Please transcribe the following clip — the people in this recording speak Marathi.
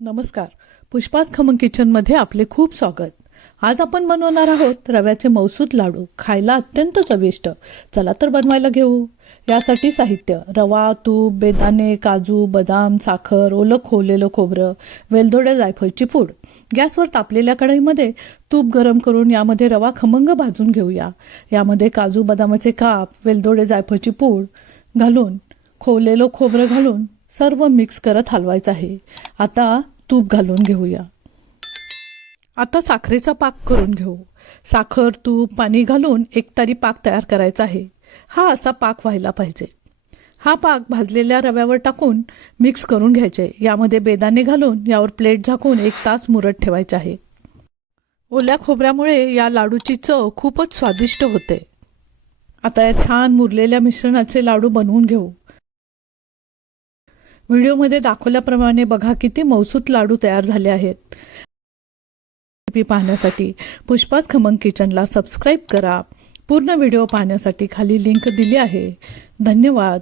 नमस्कार. पुष्पाज खमंग किचनमध्ये आपले खूप स्वागत. आज आपण बनवणार आहोत रव्याचे मौसूद लाडू, खायला अत्यंत चविष्ट. चला तर बनवायला घेऊ. यासाठी साहित्य: रवा, तूप, बेदाणे, काजू, बदाम, साखर, ओलं खोवलेलं खोबरं, वेलदोडे, जायफळची पूड. गॅसवर तापलेल्या कढईमध्ये तूप गरम करून यामध्ये रवा खमंग भाजून घेऊया. यामध्ये काजू बदामाचे काप, वेलदोडे, जायफळची पूड घालून खोवलेलं खोबरं घालून सर्व मिक्स करत हलवायचं आहे. आता तूप घालून घेऊया. आता साखरेचा पाक करून घेऊ. साखर, तूप, पाणी घालून एकतारी पाक तयार करायचा आहे. हा असा पाक व्हायला पाहिजे. हा पाक भाजलेल्या रव्यावर टाकून मिक्स करून घ्यायचे. यामध्ये बेदाणे घालून यावर प्लेट झाकून 1 तास मुरत ठेवायचे आहे. ओल्या खोबऱ्यामुळे या लाडूची चव खूपच स्वादिष्ट होते. आता या छान मुरलेल्या मिश्रणाचे लाडू बनवून घेऊ. व्हिडिओमध्ये दाखवल्याप्रमाणे बघा किती मौसूद लाडू तयार झाले आहेत. रेसिपी पाहण्यासाठी पुष्पाज खमंग किचनला सबस्क्राईब करा. पूर्ण व्हिडिओ पाहण्यासाठी खाली लिंक दिली आहे. धन्यवाद.